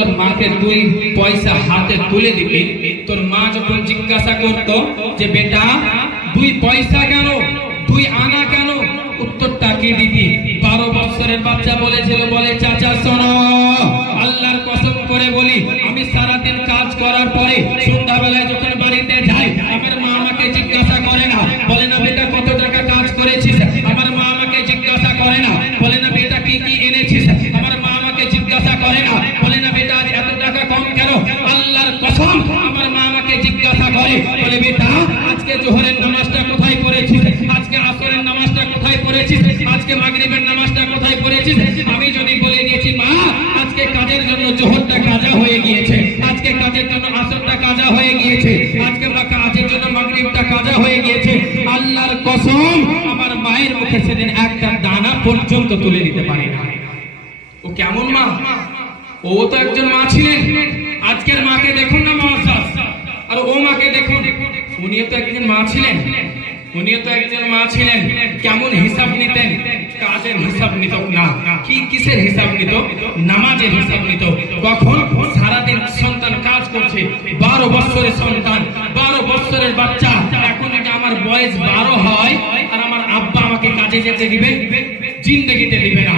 তোর মাকে তুই পয়সা হাতে তুলে দিবি, তোর মা যখন জিজ্ঞাসা করত যে বেটা 2 পয়সা কেন, 2 আনা কেন, উত্তরটা কি দিবি? 12 বছরের বাচ্চা বলেছিল, বলে চাচা শোনো, আল্লাহর কসম করে বলি, আমি সারাদিন কাজ করার পরে সন্ধ্যাবেলায় যখন বাড়িতে যাই, আমার মা আমাকে জিজ্ঞাসা করে না, বলে না বেটা কত টাকা কাজ করেছিস, আমার মা আমাকে জিজ্ঞাসা করে না, বলে না বেটা কি কি এনেছিস, আমার মা আমাকে জিজ্ঞাসা করে না, বলে না বেটা আজ এত টাকা কম কেন, আল্লাহর কসম আমার মা আমাকে জিজ্ঞাসা করে, বলে বেটা আজকে জোহরের নামাজটা কোথায় পড়েছিস, আজকে আসরের নামাজটা কোথায় পড়েছিস, আজকে মাগরিবের নামাজটা কোথায় পড়েছিস? আমি যদি বলে দিয়েছি মা আজকে কাজের জন্য জোহরটা কাজা হয়ে গিয়েছে, আজকে কাজের জন্য আসরটা কাজা হয়ে গিয়েছে, আজকে কাজের জন্য মাগরিবটা কাজা হয়ে গিয়েছে, আল্লাহর কসম আমার মায়ের মুখে সেদিন একটা দানা পর্যন্ত তুলে দিতে পারি না। ও কেমন মা? ও তো একজন মা ছিলেন। আজকের মাকে দেখুন না মহাশাস, আর ও মাকে দেখুন, উনিও তো একজন মা ছিলেন, উনিও তো একজন মা ছিলেন। কেমন হিসাব নিতেন? কাজের হিসাব নিত না, কি কিসের হিসাব নিত? নামাজের হিসাব নিত। কখন? সারাদিন সন্তান কাজ করছে, 12 বছরের সন্তান, 12 বছরের বাচ্চা। এখন যদি আমার বয়স 12 হয় আর আমার আব্বা আমাকে কাজে যেতে দিবে, জিন্দেগিতে দিবে না।